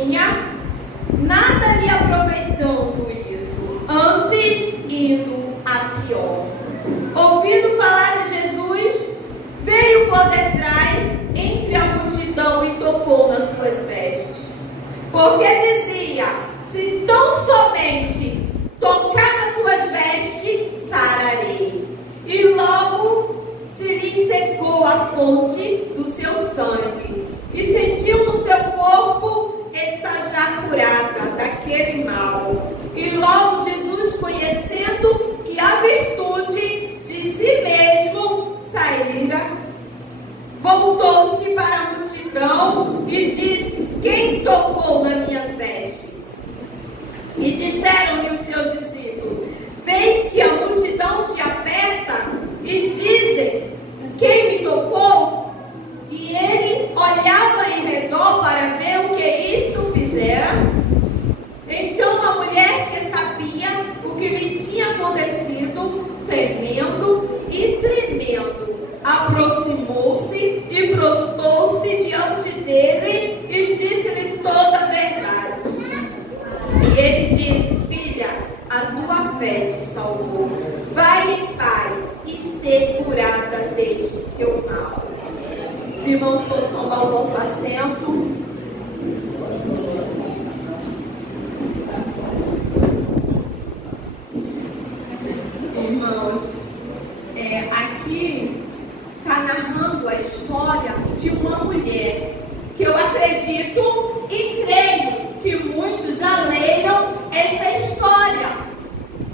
tinha, nada lhe aproveitando isso, antes indo a pior. Ouvindo falar de Jesus, veio por detrás entre a multidão e tocou nas suas vestes. Porque dizia: se tão somente tocar nas suas vestes, sararei. E logo se lhe secou a fonte do seu sangue, e sentiu no seu corpo estar já curada daquele mal. E logo Jesus, conhecendo que a virtude de si mesmo saíra, voltou-se para a multidão e disse: quem tocou nas minhas vestes? E disseram-lhe os seus discípulos: vês que a multidão te aperta e dizem: quem me tocou? E ele olhava em redor para ver o que isto fizera. Então a mulher, que sabia o que lhe tinha acontecido, temendo e tremendo, aproximou-se e prostou-se diante dele e disse-lhe toda a verdade. E ele disse: filha, a tua fé te salvou. Vai em paz e ser curada deste teu mal. Os irmãos vão tomar o nosso assento. Irmãos, aqui está narrando a história de uma mulher que eu acredito e creio que muitos já leram esta história,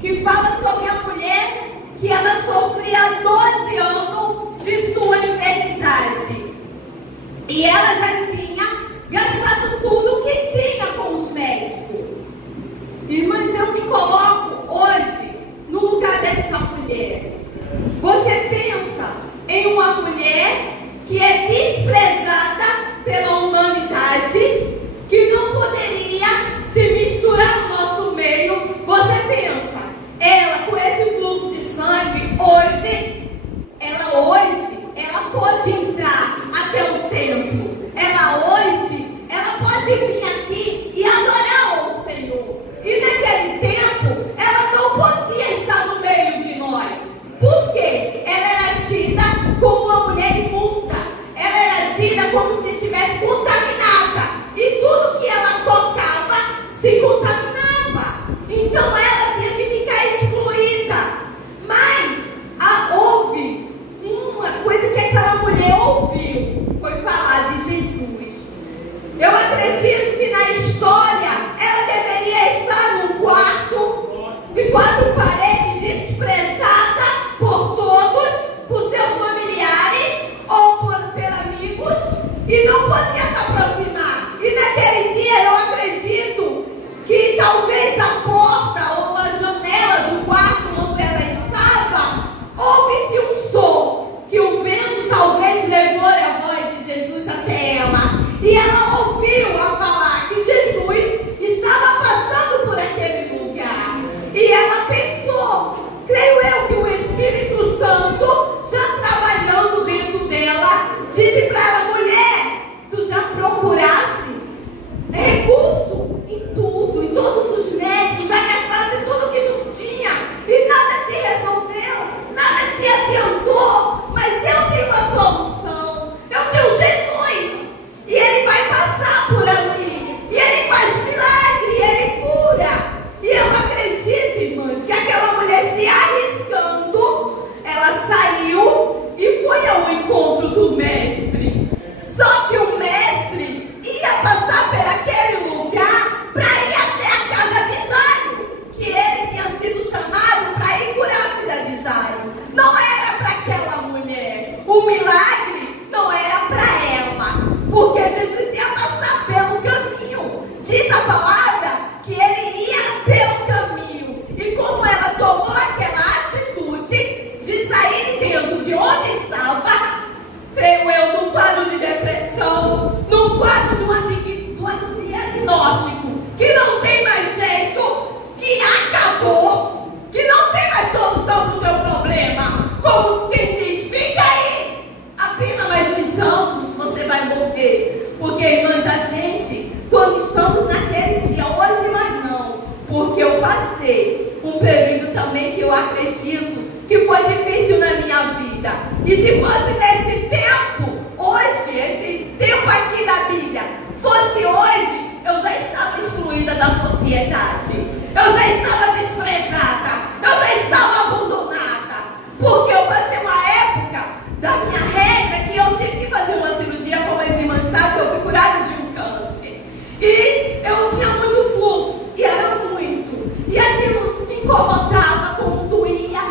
que fala sobre a mulher que ela sofria há 12 anos de sua enfermidade. E ela já tinha gastado tudo o que tinha com os médicos. Irmãs, eu me coloco hoje no lugar desta mulher. Você pensa em uma mulher que é desprezada pela humanidade, que não poderia se misturar no nosso meio. Você pensa, ela com esse fluxo de sangue, ela pode entrar até o templo. Ela pode vir aqui e adorar ao Senhor. E naquele tempo, ela não podia estar no meio de nós. Por quê? Ela era tida como uma mulher imunda. Ela era tida como se estivesse contaminada. E tudo que ela tocava se contaminava. Então ela tinha que ficar excluída. Mas houve uma coisa que aquela mulher ouviu. Foi falar de Jesus. Eu acredito que na história ela deveria estar num quarto de 4 paredes, desprezada por todos, por seus familiares ou por amigos, e não podia se aproximar. E naquele dia eu acredito que talvez a porta ou a janela do quarto onde ela estava, houve-se um som, que o vento talvez levou a voz de Jesus até ela. E ela ouviu a falar que Jesus estava passando por aquele lugar. E ela pensou, creio eu, que o Espírito Santo, já trabalhando dentro dela, disse para ela: mulher, tu já procurasse recurso em tudo, em todos os médicos, já gastasse tudo que tu tinha e nada te resolveu, nada te adiantou. Mas eu tenho a solução, eu tenho Jesus, e Ele vai passar por ali, e Ele faz milagre, e Ele cura. E eu acredito, irmãos, que aquela mulher, se arriscando, ela saiu e foi ao encontro do mestre. Só que o mestre ia passar por aquele lugar para ir até a casa de Jairo, que ele tinha sido chamado para ir curar a filha de Jairo. Não era para aquela mulher. O milagre não era para ela, porque Jesus ia passar pelo caminho. Diz a palavra que ele ia pelo caminho. E como ela tomou aquela atitude de sair dentro de onde estava, creio eu, num quadro de depressão, num quadro de uma sociedade. Eu já estava desprezada, eu já estava abandonada, porque eu passei uma época da minha regra que eu tive que fazer uma cirurgia, como as irmãs sabem, eu fui curada de um câncer. E eu tinha muito fluxo, e era muito. E aquilo me incomodava, como doía,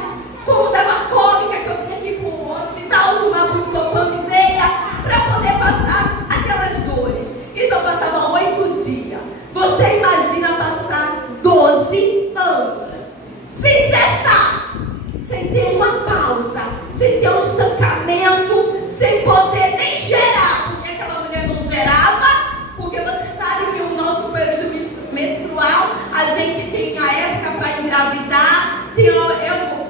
como dava cólica, que eu tinha que ir para o hospital, tomar buscopan e veia, para poder passar aquelas dores. Isso eu passava 8 dias. Você imagina passar 12 anos, sem cessar, sem ter uma pausa, sem ter um estancamento, sem poder nem gerar, porque aquela mulher não gerava, porque você sabe que o nosso período menstrual, a gente tem a época para engravidar, tem a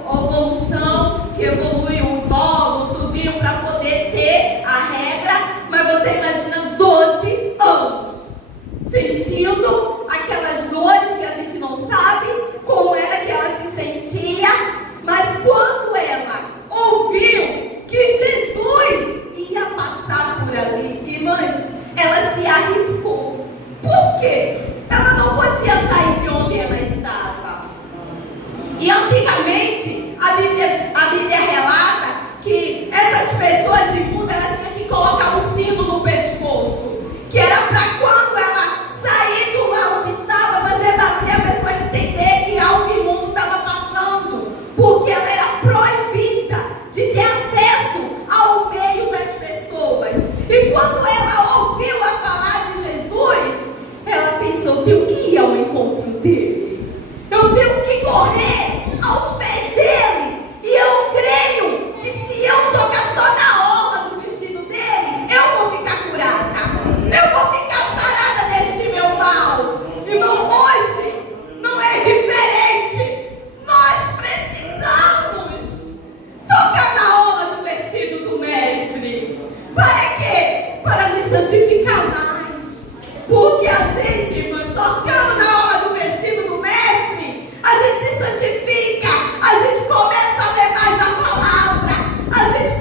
evolução, que evolui os óvulos, tudinho, para poder ter a regra, mas você imagina 12 anos, sentindo aquelas dores que a gente não sabe como era que ela se sentia, mas quando ela ouviu que Jesus ia passar por ali, irmãs, ela se arriscou. Por quê? Ela não podia sair de onde ela estava. E antigamente, a Bíblia relata que essas pessoas imundas, ela tinha que colocar um sino no pescoço, que era para quando ela sair do lá onde estava, fazer bater a pessoa entender que algo imundo estava passando, porque ela era proibida de ter acesso ao meio das pessoas. E quando ela ouviu a palavra de Jesus, ela pensou: tenho que ir ao encontro dele, eu tenho que correr aos pés dele, e eu creio que se eu tocar só na orla do vestido dele, eu vou ficar curada, eu vou ficar sarada deste meu mal. Irmão, hoje não é diferente. Nós precisamos tocar na orla do vestido do mestre. Para quê? Para me santificar mais. Porque a gente, irmãos, tocando na orla do vestido do mestre, a gente se santifica, a gente começa a ler mais a palavra, a gente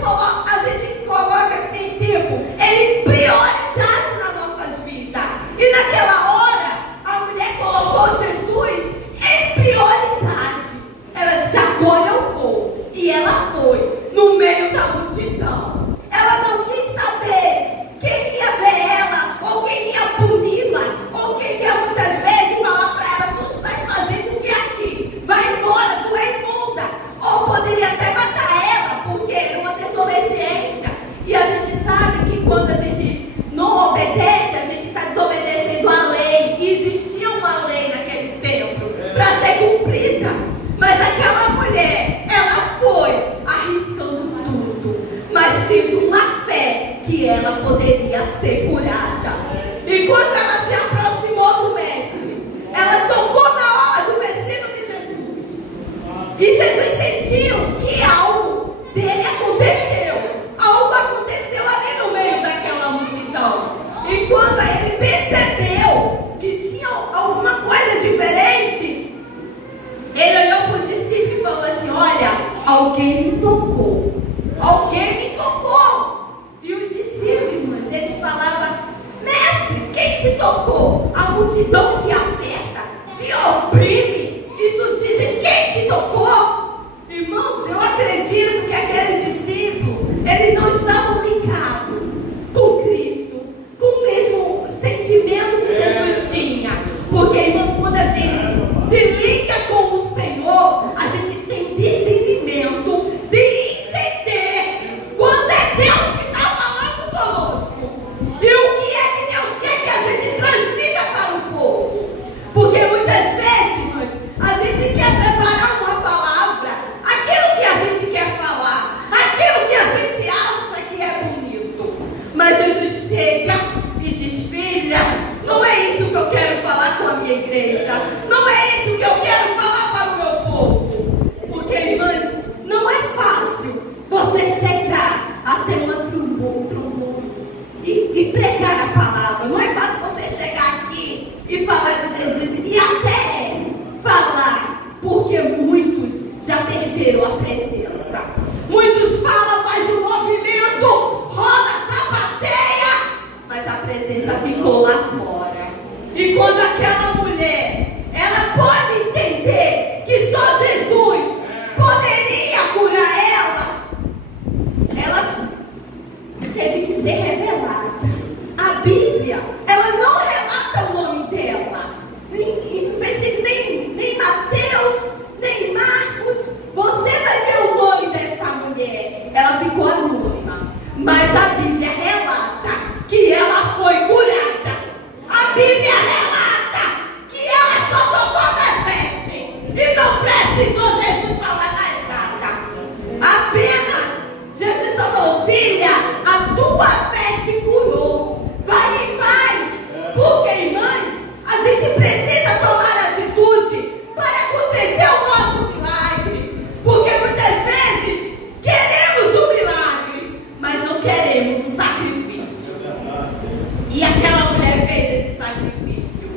coloca assim, tipo, ele prioridade nas nossas vidas. E naquela hora, a mulher colocou Jesus em prioridade. Ela disse: agora eu vou. E ela foi no meio da multidão. Ela não quis saber quem ia ver ela, ou quem ia puni-la, ou quem ia muitas vezes falar para ela: tu estás fazendo o que aqui? Vai embora, tu é imunda. Ou poderia até matar ela, porque era uma desobediência. E a gente sabe que quando a gente não obedece, a gente está desobedecendo a lei. E existia uma lei naquele tempo para ser cumprida. Mas aquela mulher, ela foi arriscando tudo, mas tendo uma fé que ela poderia ser curada. E quando ela se aproximou do mestre, ela tocou na orla do vestido de Jesus. E Jesus sentiu que algo dele aconteceu. Algo aconteceu ali no meio daquela multidão. E quando ele percebeu que tinha alguma coisa diferente, ele olhou para os discípulos e falou assim: olha, alguém me tocou. Alguém me tocou. E os discípulos, eles falavam: mestre, quem te tocou? A multidão te aperta, te oprime, e tu dizes: quem te tocou? Irmãos, eu acredito que aqueles discípulos, eles não estavam ligados com Cristo, com o mesmo sentimento que Jesus tinha. Porque, irmãos, quando a gente se liga com o Senhor, a gente tem discernimento de entender quando é Deus que está falando conosco e o que é que Deus quer que a gente transmita para o povo. Porque muitas vezes, irmãos, a gente quer preparar uma palavra, aquilo que a gente quer falar, aquilo que a gente acha que é bonito. Mas Jesus chega e diz: filha, não é isso que eu quero falar com a minha igreja, não é isso que eu quero falar para o meu povo. Porque, irmãs, não é fácil você chegar até uma trombone e pregar a palavra. Não é fácil você chegar aqui e falar com Jesus, e até falar, porque muitos já perderam a presença. Muitos falam, faz um movimento, roda, sapateia, mas a presença ficou lá fora. E quando aquela mulher ser revelada. A Bíblia, ela não relata o nome dela. Nem Mateus, nem Marcos, você vai ver o nome desta mulher. Ela ficou anônima, mas a Bíblia relata que ela foi curada. A Bíblia relata que ela só tocou nas vestes e não precisou Jesus falar mais nada. Apenas Jesus falou: filha, a tua fé te curou. Vai em paz. Porque, irmãs, a gente precisa tomar atitude para acontecer o nosso milagre. Porque muitas vezes queremos o milagre, mas não queremos o sacrifício. E aquela mulher fez esse sacrifício.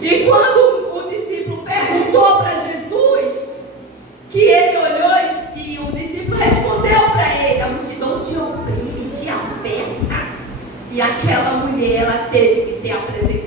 E quando o discípulo perguntou para Jesus, que ele olhou e o discípulo respondeu para ele: a multidão te oprime, te aperta. E aquela mulher, ela teve que ser apresentada